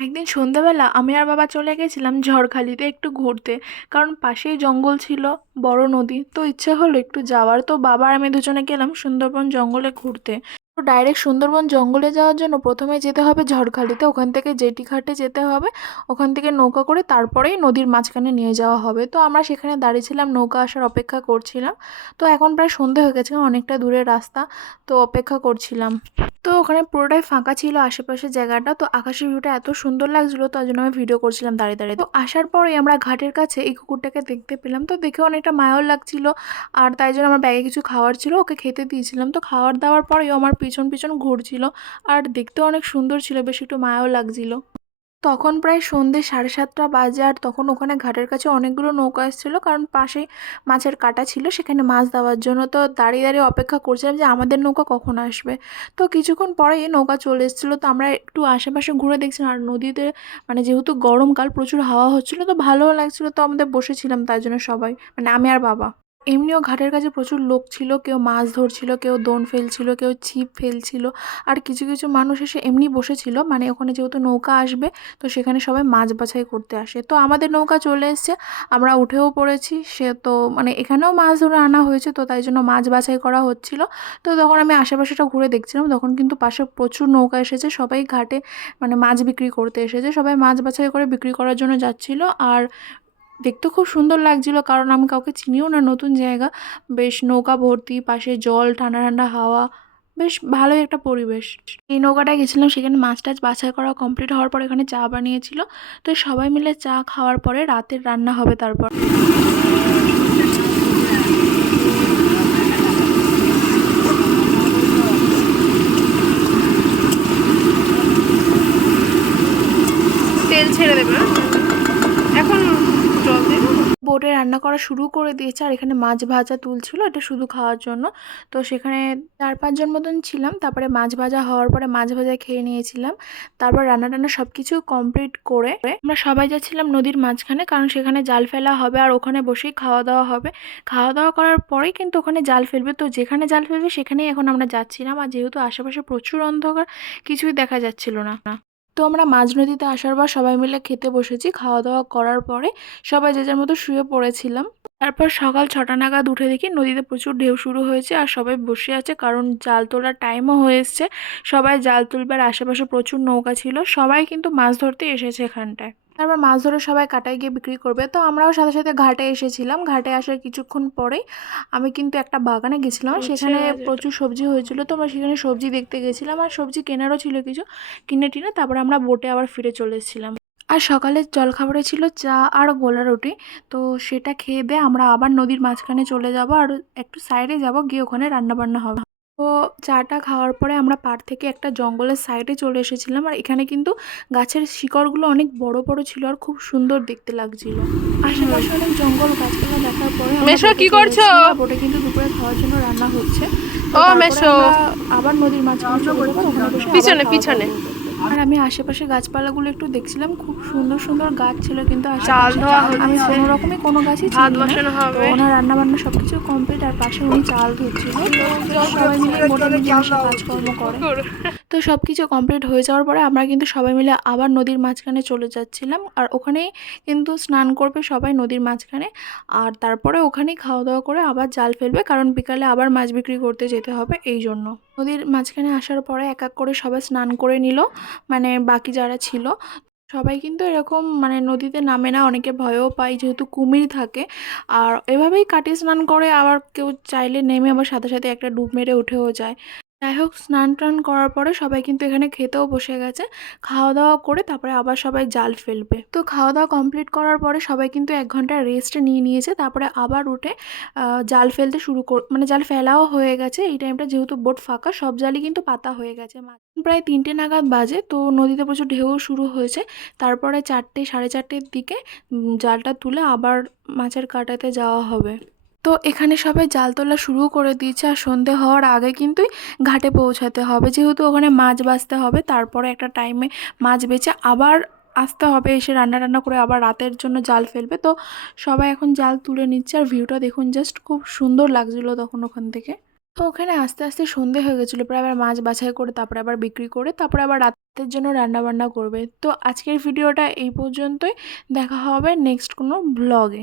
একদিন সন্ধ্যাবেলা আমি আর বাবা চলে গেছিলাম ঝড়খালিতে একটু ঘুরতে। কারণ পাশেই জঙ্গল ছিল, বড় নদী, তো ইচ্ছে হলো একটু যাওয়ার। তো বাবা আর আমি দুজনে গেলাম সুন্দরবন জঙ্গলে ঘুরতে। তো ডাইরেক্ট সুন্দরবন জঙ্গলে যাওয়ার জন্য প্রথমে যেতে হবে ঝড়খালিতে, ওখান থেকে জেটি ঘাটে যেতে হবে। ওখান থেকে নৌকা করে তারপরেই নদীর মাঝখানে নিয়ে যাওয়া হবে। তো আমরা সেখানে দাঁড়িয়েছিলাম, নৌকা আসার অপেক্ষা করছিলাম। তো এখন প্রায় সন্ধে হয়ে গেছে, অনেকটা দূরের রাস্তা, তো অপেক্ষা করছিলাম। তো ওখানে পুরোটাই ফাঁকা ছিল আশেপাশের জায়গাটা, তো আকাশের ভিউটা এত সুন্দর লাগছিল, তার জন্য আমি ভিডিও করছিলাম দাঁড়িয়ে দাঁড়িয়ে। তো আসার পরেই আমরা ঘাটের কাছে এই কুকুরটাকে দেখতে পেলাম, তো দেখে অনেকটা মায়াও লাগছিল। আর তাই জন্য আমার ব্যাগে কিছু খাওয়ার ছিল, ওকে খেতে দিয়েছিলাম। তো খাওয়ার দাওয়ার পরেও আমার পিছন পিছন ঘুরছিল। আর দেখতেও অনেক সুন্দর ছিল, বেশ একটু মায়াও লাগছিল। তখন প্রায় সন্ধ্যে 7:30 বাজে, আর তখন ওখানে ঘাটের কাছে অনেকগুলো নৌকা এসেছিলো, কারণ পাশেই মাছের কাঁটা ছিল, সেখানে মাছ দেওয়ার জন্য। তো দাঁড়িয়ে দাঁড়িয়ে অপেক্ষা করছিলাম যে আমাদের নৌকা কখন আসবে। তো কিছুক্ষণ পরেই নৌকা চলে এসেছিলো, তো আমরা একটু আশেপাশে ঘুরে দেখছিলাম। আর নদীতে মানে যেহেতু গরমকাল, প্রচুর হাওয়া হচ্ছিলো, তো ভালোও লাগছিলো। তো আমাদের বসেছিলাম তাই জন্য সবাই, মানে আমি আর বাবা। এমনিও ঘাটের কাছে প্রচুর লোক ছিল, কেউ মাছ ধরছিল, কেউ দোন ফেলছিল, কেউ ছিপ ফেলছিল। আর কিছু কিছু মানুষ এসে এমনি বসেছিল, মানে ওখানে যেহেতু নৌকা আসবে, তো সেখানে সবাই মাছ বাছাই করতে আসে। তো আমাদের নৌকা চলে এসছে, আমরা উঠেও পড়েছি। সে তো মানে এখানেও মাছ ধরে আনা হয়েছে, তো তাই জন্য মাছ বাছাই করা হচ্ছিল। তো তখন আমি আশেপাশেটা ঘুরে দেখছিলাম, তখন কিন্তু পাশে প্রচুর নৌকা এসেছে, সবাই ঘাটে মানে মাছ বিক্রি করতে এসেছে, সবাই মাছ বাছাই করে বিক্রি করার জন্য যাচ্ছিল। আর দেখতে খুব সুন্দর লাগছিল, কারণ আমি কাউকে চিনিও না, নতুন জায়গা। বেশ নৌকা ভর্তি, পাশে জল, ঠান্ডা ঠান্ডা হাওয়া, বেশ ভালোই একটা পরিবেশ। এই নৌকাটায় গেছিলাম, সেখানে মাছ টাছ বাছাই করা কমপ্লিট হওয়ার পর এখানে চা বানিয়েছিল। তো সবাই মিলে চা খাওয়ার পরে রাতের রান্না হবে তারপর। তেল ছেড়ে দেবে এখন, জল দেবে। বোটে রান্না করা শুরু করে দিয়েছে, আর এখানে মাছ ভাজা তুলছিল, এটা শুধু খাওয়ার জন্য। তো সেখানে 4-5 জন মতন ছিলাম। তারপরে মাছ ভাজা হওয়ার পরে মাছ ভাজা খেয়ে নিয়েছিলাম। তারপর রান্না টান্না সব কিছু কমপ্লিট করে আমরা সবাই যাচ্ছিলাম নদীর মাঝখানে, কারণ সেখানে জাল ফেলা হবে আর ওখানে বসেই খাওয়া দাওয়া হবে। খাওয়া দাওয়া করার পরেই কিন্তু ওখানে জাল ফেলবে, তো যেখানে জাল ফেলবে সেখানেই এখন আমরা যাচ্ছিলাম। আর যেহেতু আশেপাশে প্রচুর অন্ধকার, কিছুই দেখা যাচ্ছিল না। তো আমরা মাঝ নদীতে আসার পর সবাই মিলে খেতে বসেছি। খাওয়া দাওয়া করার পরে সবাই যে যার মতো শুয়ে পড়েছিলাম। তারপর সকাল 6টা নাগাদ উঠে দেখি নদীতে প্রচুর ঢেউ শুরু হয়েছে, আর সবাই বসে আছে, কারণ জাল তোলার টাইমও হয়ে এসছে। সবাই জাল তুলবে, আর আশেপাশে প্রচুর নৌকা ছিল, সবাই কিন্তু মাছ ধরতে এসেছে এখানটায়। তারপর মাছ ধরে সবাই কাটায় গিয়ে বিক্রি করবে। তো আমরাও সাথে সাথে ঘাটে এসেছিলাম। ঘাটে আসার কিছুক্ষণ পরেই আমি কিন্তু একটা বাগানে গেছিলাম, সেখানে প্রচুর সবজি হয়েছিল। তো আমরা সেখানে সবজি দেখতে গেছিলাম, আর সবজি কেনারও ছিল কিছু, কিনে টিনে তারপরে আমরা বোটে আবার ফিরে চলে এসেছিলাম। আর সকালের জলখাবারে ছিল চা আর গোলা রুটি। তো সেটা খেয়ে দিয়ে আমরা আবার নদীর মাঝখানে চলে যাব, আর একটু সাইডে যাব, গিয়ে ওখানে রান্নাবান্না হবে। তো চাটা খাওয়ার পরে আমরা পাড় থেকে একটা জঙ্গলের সাইডে চলে এসেছিলাম। আর এখানে কিন্তু গাছের শিকড়গুলো অনেক বড় বড় ছিল, আর খুব সুন্দর দেখতে লাগছিল। আশেপাশে অনেক জঙ্গল গাছপালা দেখার পরে মেশো কি করছো? বোটে কিন্তু দুপুরে খাওয়ার জন্য রান্না হচ্ছে। তো ও তারপরে মেশো, আমরা আবার নদীর মাঝখানে চলে যাবো, ওখানে বসে আবার পিছনে খাওয়া পিছনে দাওয়া করবো। আর আমি আশেপাশে গাছপালাগুলো একটু দেখছিলাম, খুব সুন্দর সুন্দর গাছ ছিল কিন্তু চাল আশেপাশে। ধোয়া আমি হচ্ছে, কোনো রকমই কোনো গাছই ভাত চিনি না। বসানো তো হবে। ওনার রান্না বান্না সব কিছু কমপ্লিট, আর পাশে উনি চাল ধুচ্ছিল। তো সবাই মিলে বোটে মিলেমিশে কাজকর্ম করে। কুকুর। তো সব কিছু কমপ্লিট হয়ে যাওয়ার পরে আমরা কিন্তু সবাই মিলে আবার নদীর মাঝখানে চলে যাচ্ছিলাম, আর ওখানেই কিন্তু স্নান করবে সবাই নদীর মাঝখানে। আর তারপরে ওখানেই খাওয়া দাওয়া করে আবার জাল ফেলবে, কারণ বিকালে আবার মাছ বিক্রি করতে যেতে হবে, এই জন্য। নদীর মাঝখানে আসার পরে এক এক করে সবাই স্নান করে নিল, মানে বাকি যারা ছিল। সবাই কিন্তু এরকম মানে নদীতে নামে না, অনেকে ভয়ও পায় যেহেতু কুমির থাকে। আর এভাবেই কাটিয়ে স্নান করে, আবার কেউ চাইলে নেমে আবার সাথে সাথে একটা ডুব মেরে উঠেও যায়। যাই হোক, স্নান টান করার পরে সবাই কিন্তু এখানে খেতেও বসে গেছে। খাওয়া দাওয়া করে তারপরে আবার সবাই জাল ফেলবে। তো খাওয়া দাওয়া কমপ্লিট করার পরে সবাই কিন্তু 1 ঘন্টা রেস্ট নিয়ে নিয়েছে, তারপরে আবার উঠে জাল ফেলতে মানে জাল ফেলাও হয়ে গেছে। এই টাইমটা যেহেতু বোট ফাঁকা, সব জালই কিন্তু পাতা হয়ে গেছে। প্রায় 3টে নাগাদ বাজে, তো নদীতে প্রচুর ঢেউ শুরু হয়েছে। তারপরে 4টে 4:30-র দিকে জালটা তুলে আবার মাছের কাটাতে যাওয়া হবে। তো এখানে সবাই জাল তোলা শুরু করে দিয়েছে, আর সন্ধে হওয়ার আগে কিন্তু ঘাটে পৌঁছাতে হবে, যেহেতু ওখানে মাছ বাছতে হবে। তারপরে একটা টাইমে মাছ বেচে আবার আসতে হবে, এসে রান্না টান্না করে আবার রাতের জন্য জাল ফেলবে। তো সবাই এখন জাল তুলে নিচ্ছে, আর ভিউটা দেখুন, জাস্ট খুব সুন্দর লাগছিলো তখন ওখান থেকে। তো ওখানে আস্তে আস্তে সন্ধে হয়ে গেছিলো প্রায়, আবার মাছ বাছাই করে তারপরে আবার বিক্রি করে তারপরে আবার রাত রাতের জন্য রান্নাবান্না করবে। তো আজকের ভিডিওটা এই পর্যন্তই। দেখা হবে নেক্সট কোনো ব্লগে।